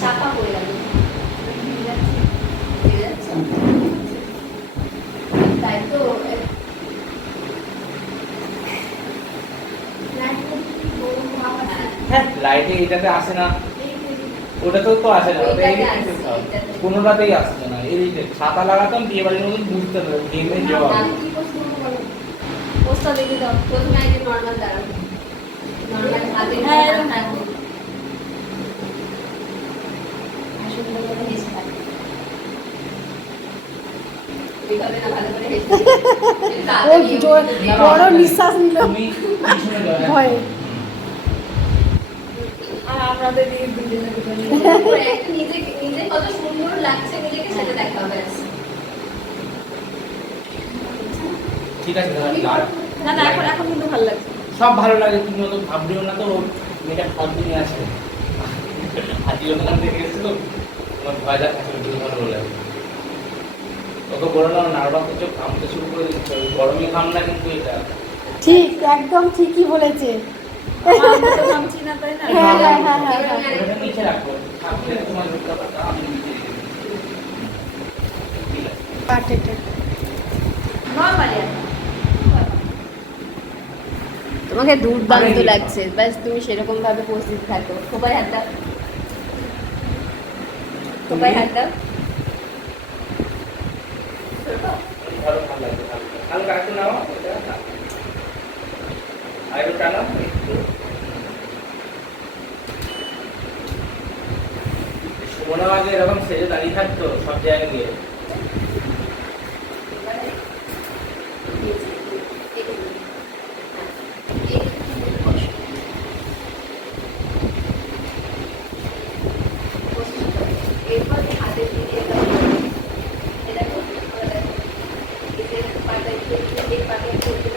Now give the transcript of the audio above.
চাপা পড়ে গেল তাই তো। হ্যাঁ লাইটে এটাতে আসে না ওটাতেও তো আসে না ওটা। কোনোটাতেই আসছে না এই ছাতা লাগাতাম বিয়ে বাড়ির মতন বুঝতে পারবে গেমে জল আমি কি করছি তোমাকে বলো? পোস্টটা দেখে দাও প্রথমে আগে নর্মাল দাঁড়াও নর্মাল হাতে হ্যাঁ, হ্যাঁ এরকম থাকবে করো। আর সুন্দর করে হেসে থাকে। বড় নিঃশ্বাস নিল তুমি পিছনে যাও। ভয়ে আমাদের এই দুজনে দুজনে নিজে নিজে কত সুন্দর লাগছে নিজেকে সেটা দেখা হবে ঠিক আছে না না এখন এখন কিন্তু ভালো লাগছে সব ভালো লাগে তুমি অত ভাবলিও না তো মেয়েটা ফল নিয়ে আসে আজকে ওখান থেকে এসেছিল তোমার ভয় দেখাচ্ছিল তুমি ভালো ওকে বলে না নাড়বা কিছু শুরু করে দিচ্ছে গরমে খাম না কিন্তু এটা। ঠিক একদম ঠিকই বলেছে। আমরা তো ভাবছি না তাই না? হ্যাঁ হ্যাঁ হ্যাঁ তোমাকে দুর্দান্ত লাগছে। ব্যাস তুমি সেরকম ভাবে উপস্থিত থাকো। খোপায় হাত খোপায় হাত দাও। হালকা একটু নাও আর একটু টানো একটু। সুমনা আগে এরকম সেজে দাঁড়িয়ে থাকতো সব জায়গায় গিয়ে। এরপরে হাতের দিকে এরকম পাতা এই পাতা করতে